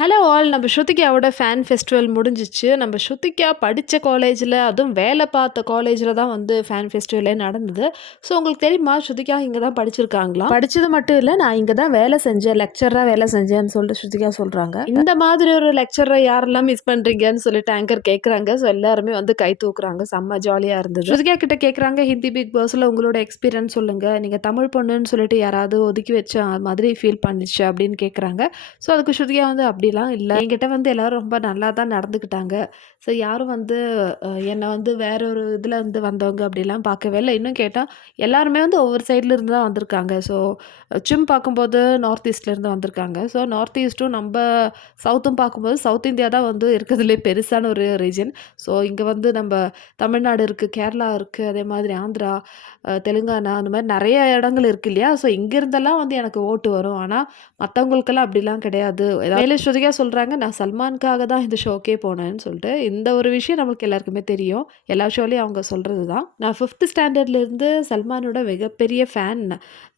Hello all. நம்ம ஸ்ருதிகாவோட fan festival முடிஞ்சிச்சு. நம்ம ஸ்ருதிகா படிச்ச காலேஜ்ல, அதுவும் வேலை பார்த்த காலேஜ்ல தான் வந்து ஃபேன் ஃபெஸ்டிவலே நடந்தது. ஸோ உங்களுக்கு தெரியுமா? ஸ்ருதிகா இங்க தான் படிச்சிருக்காங்களாம். படிச்சது மட்டும் இல்ல, நான் இங்க தான் வேலை செஞ்சேன். லெக்சரரா வேலை செஞ்சேன்னு சொல்லிட்டு ஸ்ருதிகா சொல்றாங்க. இந்த மாதிரி ஒரு லெக்சரர யாரெல்லாம் மிஸ் பண்றீங்கன்னு சொல்லிட்டு ஆங்கர் கேட்குறாங்க. ஸோ எல்லாருமே வந்து கை தூக்குறாங்க. செம்ம ஜாலியா இருந்தது. ஸ்ருதிகா கிட்ட கேட்குறாங்க, ஹிந்தி பிக் பாஸ்ல உங்களோட எக்ஸ்பீரியன்ஸ் சொல்லுங்க. நீங்க தமிழ் பொண்ணுன்னு சொல்லிட்டு யாராவது ஒதுக்கி வச்ச மாதிரி ஃபீல் பண்ணுச்சு அப்படின்னு கேட்குறாங்க. ஸோ அதுக்கு ஸ்ருதிகா வந்து அப்படிலாம் இல்ல. என்கிட்ட வந்து எல்லாரும் ரொம்ப நல்லா தான் நடந்துக்கிட்டாங்க. ஸோ யாரும் வந்து என்ன வந்து வேற ஒரு இதுல இருந்து வந்தவங்க அப்படிலாம் பார்க்கவே இல்ல. இன்னும் கேட்டா எல்லாருமே வந்து ஒவ்வொரு சைட்ல இருந்து தான் வந்திருக்காங்க. ஸோ ஜிம் பார்க்கும்போது நார்த் ஈஸ்ட்ல இருந்து வந்திருக்காங்க. ஸோ நார்த் ஈஸ்ட்டும் நம்ப சவுத்தும் பார்க்கும்போது சவுத் இந்தியா தான் வந்து இருக்கிறதுலே பெருசான ஒரு ரீஜன். ஸோ இங்க வந்து நம்ப தமிழ்நாடு இருக்கு, கேரளா இருக்கு, அதே மாதிரி ஆந்திரா, தெலுங்கானா அந்த மாரி நெறைய இடங்கள் இருக்கு இல்லையா? ஸோ இங்கிருந்தெல்லாம் வந்து எனக்கு ஓட்டு வரும். ஆனா மத்தவங்களுக்கெல்லாம் அப்படிலாம் கிடையாது. மேலே ஸ்ருதிகா சொல்றாங்க, "நான் சல்மானுக்காக தான் இந்த ஷோக்கே போனேன்னு" சொல்லிட்டு. இந்த ஒரு விஷயம் நமக்கு எல்லாருக்குமே தெரியும். எல்லா ஷோலயும் அவங்க சொல்றது தான். நான் 5த் ஸ்டாண்டர்ட்லேருந்து சல்மானோட மிகப்பெரிய ஃபேன்.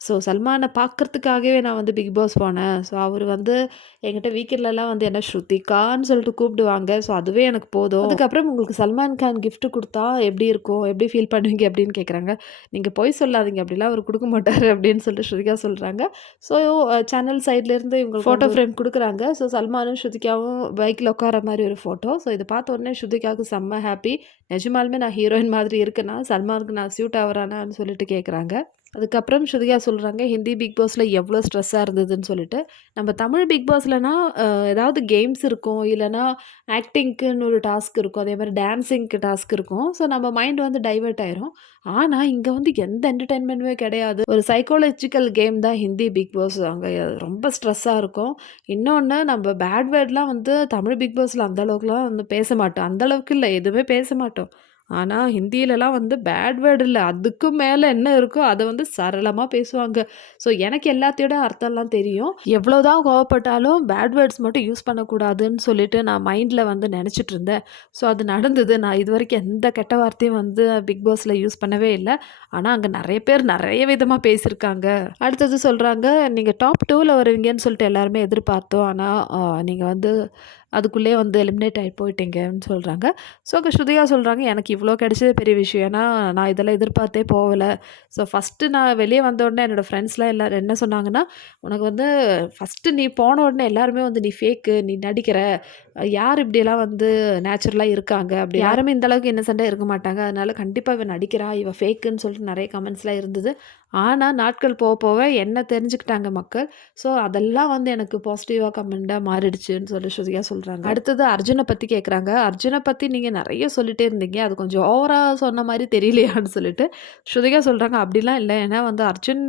ஸோ சல்மான பார்க்கறதுக்காகவே நான் வந்து பிக் பாஸ் போனேன். ஸோ அவரு வந்து என்கிட்ட வீக்கெண்ட்லலாம் வந்து என்ன ஸ்ருதிகான்னு சொல்லிட்டு கூப்பிடுவாங்க. ஸோ அதுவே எனக்கு போதும். அதுக்கப்புறம் உங்களுக்கு சல்மான் கான் கிஃப்ட் குடுத்தா எப்படி இருக்கும்? எப்படி ஃபீல் பண்ணுவீங்க? அப்படின்னு கேட்குறாங்க. "நீங்க பொய் சொல்லாதீங்க. அப்படிலாம் அவரு குடுக்க மாட்டாரு" அப்படின்னு சொல்லிட்டு ஸ்ருதிகா சொல்றாங்க. ஸோ சேனல் சைட்லேருந்து இவங்களுக்கு ஃபோட்டோ ஃப்ரேம் குடுக்குறாங்க. ஸோ சல்மானும், ஸ்ருதிகாவும் பைக்ல உட்கார்ற மாரி ஒரு ஃபோட்டோ. ஸோ இத பார்த்த உடனே ஸ்ருதிகாவுக்கு செம்ம ஹாப்பி. நிஜமாலுமே நான் ஹீரோயின் மாதிரி இருக்கேனா? சல்மானுக்கு நான் சூட் ஆவறானான்னு சொல்லிட்டு கேட்குறாங்க. அதுக்கப்புறம் ஸ்ருதிகா சொல்றாங்க, ஹிந்தி பிக் பாஸ்ல எவ்வளோ ஸ்ட்ரெஸ்ஸா இருந்ததுன்னு சொல்லிட்டு. நம்ம தமிழ் பிக் பாஸ்லனா ஏதாவது கேம்ஸ் இருக்கும். இல்லன்னா ஆக்டிங்க்குன்னு ஒரு டாஸ்க் இருக்கும். அதே மாரி டான்சிங்க்கு டாஸ்க் இருக்கும். ஸோ நம்ம மைண்ட் வந்து டைவர்ட் ஆயிரும். ஆனா, இங்க வந்து எந்த என்டர்டெயின்மெண்ட்டுமே கிடையாது. ஒரு சைக்காலஜிக்கல் கேம் தான் ஹிந்தி பிக் பாஸ். அங்க ரொம்ப ஸ்ட்ரெஸ்ஸா இருக்கும். இன்னொன்னு நம்ம பேட் வேர்ட்லாம் வந்து தமிழ் பிக் பாஸ்ல அந்த அளவுக்குலாம் வந்து பேச மாட்டோம். அந்த அளவுக்கு இல்ல, எதுவுமே பேச மாட்டோம். ஆனா, ஹிந்திலலாம் வந்து பேட் வேர்ட் இல்ல. அதுக்கும் மேல என்ன இருக்கோ அத வந்து சரளமா பேசுவாங்க. ஸோ எனக்கு எல்லாத்தையோட அர்த்தம்லாம் தெரியும். எவ்வளோதான் கோவப்பட்டாலும் பேட் வேர்ட்ஸ் மட்டும் யூஸ் பண்ணக்கூடாதுன்னு சொல்லிட்டு நான் மைண்ட்ல வந்து நெனச்சிட்டு இருந்தேன். ஸோ அது நடந்தது. நான் இதுவரைக்கும் எந்த கெட்ட வார்த்தையும் வந்து பிக் பாஸ்ல யூஸ் பண்ணவே இல்ல. ஆனா, அங்க நெறைய பேர் நெறைய விதமா பேசியிருக்காங்க. அடுத்தது சொல்றாங்க, "நீங்க டாப் 2ல வருவீங்கன்னு சொல்லிட்டு எல்லாருமே எதிர்பார்த்தோம். ஆனா, நீங்க வந்து அதுக்குள்ளேயே வந்து எலிமினேட் ஆயி போயிட்டீங்கன்னு" சொல்றாங்க. ஸோ ஸ்ருதிகா சொல்றாங்க, "எனக்கு இவ்ளோ கிடைச்சதே பெரிய விஷயம். ஏன்னா, நான் இதெல்லாம் எதிர்பார்த்தே போகல. ஸோ ஃபர்ஸ்ட்டு நான் வெளிய வந்தோனே என்னோட ஃப்ரெண்ட்ஸ்லாம் எல்லாரும் என்ன சொன்னாங்கன்னா, உனக்கு வந்து ஃபர்ஸ்ட்டு நீ போன உடனே எல்லாருமே வந்து நீ ஃபேக்கு, நீ நடிக்கிற. யார் இப்படியெல்லாம் வந்து நேச்சுரலா இருக்காங்க? அப்படி யாருமே இந்த அளவுக்கு இன்னசென்ட்டா இருக்க மாட்டாங்க. அதனால கண்டிப்பா இவ நடிக்கிறா, இவ ஃபேக்குன்னு சொல்லிட்டு நெறைய கமெண்ட்ஸ்லாம் இருந்தது. ஆனா நாட்கள் போக போக என்ன தெரிஞ்சுக்கிட்டாங்க மக்கள். ஸோ அதெல்லாம் வந்து எனக்கு பாசிட்டிவா கமெண்ட்டா மாறிடுச்சுன்னு சொல்லி ஸ்ருதிகா சொல்றாங்க. அடுத்தது அர்ஜுன பத்தி கேட்குறாங்க. அர்ஜுன பத்தி நீங்க நெறைய சொல்லிட்டே இருந்தீங்க. அது கொஞ்சம் ஓவரா சொன்ன மாரி தெரியலையான்னு சொல்லிட்டு. ஸ்ருதிகா சொல்றாங்க, "அப்படிலாம் இல்ல. ஏன்னா வந்து அர்ஜுன்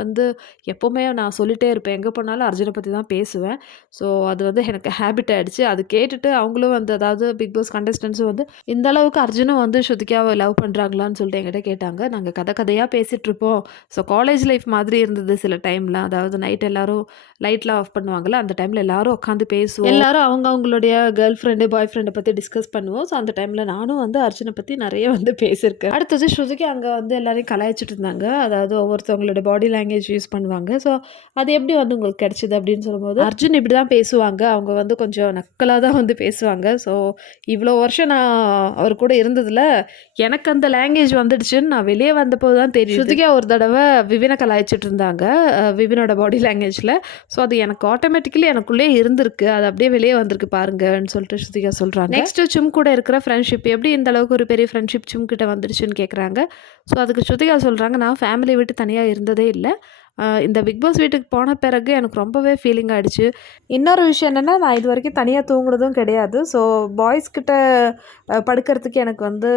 வந்து எப்பவுமே நான் சொல்லிட்டே இருப்பேன். எங்க போனாலும் அர்ஜுன பத்தி தான் பேசுவேன். ஸோ அது வந்து எனக்கு ஹேபிட் ஆயிடுச்சு." அது கேட்டுட்டு அவங்களும் வந்து அதாவது பிக் பாஸ் கண்டஸ்டன்ட்ஸும் வந்து, "இந்த அளவுக்கு அர்ஜுனும் வந்து ஸ்ருதிகாவ லவ் பண்றாங்களான்னு?" சொல்லிட்டு என்கிட்ட கேட்டாங்க. நாங்க கதை கதையா பேசிட்டுருப்போம். ஸோ காலேஜ் லைஃப் மாதிரி இருந்தது சில டைம்லாம். அதாவது நைட் எல்லாரும் லைட்லாம் ஆஃப் பண்ணுவாங்கல்ல, அந்த டைம்ல எல்லாரும் உட்காந்து பேசுவோம். எல்லாரும் அவங்க அவங்களுடைய கேர்ள் ஃப்ரெண்டு, பாய் ஃப்ரெண்ட பத்தி டிஸ்கஸ் பண்ணுவோம். ஸோ அந்த டைம்ல நானும் வந்து அர்ஜுன பத்தி நெறைய வந்து பேசியிருக்கேன். அடுத்தது ஸ்ருதிகா அங்க வந்து எல்லாரையும் கலாய்ச்சிட்டு இருந்தாங்க. அதாவது ஒவ்வொருத்தவங்களோட பாடி லாங்குவேஜ் யூஸ் பண்ணுவாங்க. ஸோ அது எப்படி வந்து உங்களுக்கு கிடைச்சது அப்படின்னு சொல்லும்போது, அர்ஜுன் இப்படி தான் பேசுவாங்க. அவங்க வந்து கொஞ்சம் நக்கலா தான் வந்து பேசுவாங்க. ஸோ இவ்வளோ வருஷம் நான் அவர் கூட இருந்ததுல, எனக்கு அந்த லாங்குவேஜ் வந்துடுச்சுன்னு நான் வெளிய வந்தபோது தான் தெரியுது. ஸ்ருதிகா ஒரு தடவ விவின கலாய்ச்சிட்டு இருந்தாங்க. விவினோட பாடி லாங்குவேஜ்ல. ஸோ அது எனக்கு ஆட்டோமேட்டிக்கலி எனக்குள்ளேயே இருந்திருக்கு. அது அப்படியே வெளியே வந்திருக்கு பாருங்கன்னு சொல்லிட்டு ஸ்ருதிகா சொல்றாங்க. நெக்ஸ்ட் சிம் கூட இருக்கிற ஃப்ரெண்ட்ஷிப் எப்படி இந்த அளவுக்கு ஒரு பெரிய ஃப்ரெண்ட்ஷிப் சிம் கிட்ட வந்துருச்சுன்னு கேட்குறாங்க. ஸோ அதுக்கு ஸ்ருதிகா சொல்றாங்க, "நான் ஃபேமிலிய விட்டு தனியா இருந்ததே இல்ல. இந்த பிக் பாஸ் வீட்டுக்கு போன பிறகு எனக்கு ரொம்பவே ஃபீலிங் ஆயிடுச்சு. இன்னொரு விஷயம் என்னன்னா, நான் இதுவரைக்கும் தனியா தூங்குனதும் கிடையாது. ஸோ பாய்ஸ் கிட்ட படுக்கிறதுக்கு எனக்கு வந்து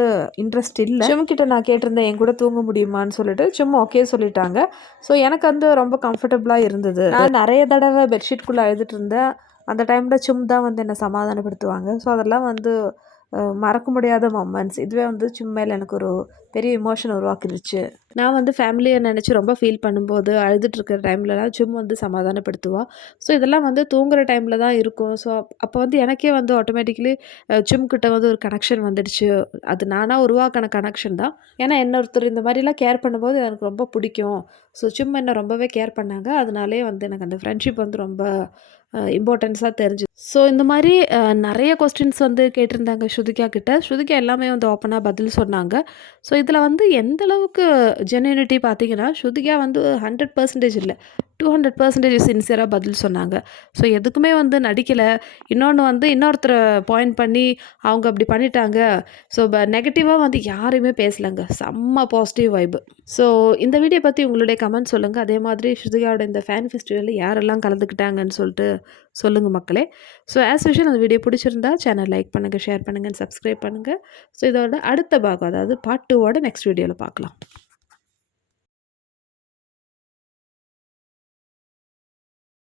இன்ட்ரெஸ்ட் இல்ல. சிம் கிட்ட நான் கேட்டிருந்தேன், என் கூட தூங்க முடியுமான்னு சொல்லிட்டு. சிம் ஓகே சொல்லிட்டாங்க. ஸோ எனக்கு வந்து ரொம்ப கம்ஃபர்டபுளா இருந்தது. நான் நெறைய தடவ பெட்ஷீட்குள்ள அழுதுட்டு இருந்தேன். அந்த டைம்ல சிம் தான் வந்து என்ன சமாதானப்படுத்துவாங்க. ஸோ அதெல்லாம் வந்து மறக்க முடியாத மொமெண்ட்ஸ். இதுவே வந்து சிம் மேல எனக்கு ஒரு பெரிய எமோஷன் உருவாக்கிருச்சு. நான் வந்து ஃபேமிலிய நினச்சி ரொம்ப ஃபீல் பண்ணும்போது, அழுதுட்டு இருக்கிற டைம்லலாம் ஜிம் வந்து சமாதானப்படுத்துவா. ஸோ இதெல்லாம் வந்து தூங்குற டைம்ல தான் இருக்கும். ஸோ அப்போ வந்து எனக்கே வந்து ஆட்டோமேட்டிக்கலி ஜிம் கிட்ட வந்து ஒரு கனெக்ஷன் வந்துடுச்சு. அது நானா உருவாக்குன கனெக்ஷன் தான். ஏன்னா என்ன ஒருத்தர் இந்த மாரிலாம் கேர் பண்ணும்போது எனக்கு ரொம்ப பிடிக்கும். ஸோ ஜிம் என்ன ரொம்பவே கேர் பண்ணாங்க. அதனாலேயே வந்து எனக்கு அந்த ஃப்ரெண்ட்ஷிப் வந்து ரொம்ப இம்பார்ட்டன்ஸா தெரிஞ்சுது. ஸோ இந்த மாரி நெறைய கொஸ்டின்ஸ் வந்து கேட்டிருந்தாங்க ஸ்ருதிகா கிட்ட. ஸ்ருதிகா எல்லாமே வந்து ஓப்பனா பதில் சொன்னாங்க. ஸோ இதில வந்து எந்த அளவுக்கு ஜென்யூனிட்டி பார்த்தீங்கன்னா, ஸ்ருதிகா வந்து 100% இல்ல. 200% சின்சியரா பதில் சொன்னாங்க. ஸோ எதுக்குமே வந்து நடிக்கல. இன்னொன்னு வந்து இன்னொருத்தர பாயிண்ட் பண்ணி, அவங்க அப்படி பண்ணிட்டாங்க. ஸோ நெகட்டிவா வந்து யாரையுமே பேசலங்க. செம்ம பாசிட்டிவ் வைப். ஸோ இந்த வீடியோ பத்தி உங்களுடைய கமெண்ட் சொல்லுங்க. அதே மாதிரி ஸ்ருதிகாவோட இந்த ஃபேன் ஃபெஸ்டிவல்ல யாரெல்லாம் கலந்துக்கிட்டாங்கன்னு சொல்லிட்டு சொல்லுங்க மக்களே. ஸோ ஆஸ் யூசுவல் அந்த வீடியோ பிடிச்சிருந்தா சேனல் லைக் பண்ணுங்க, ஷேர் பண்ணுங்க, சப்ஸ்கிரைப் பண்ணுங்க. ஸோ இதோட அடுத்த பாகம் அதாவது பார்ட் 2 ஓட நெக்ஸ்ட் வீடியோல பார்க்கலாம்.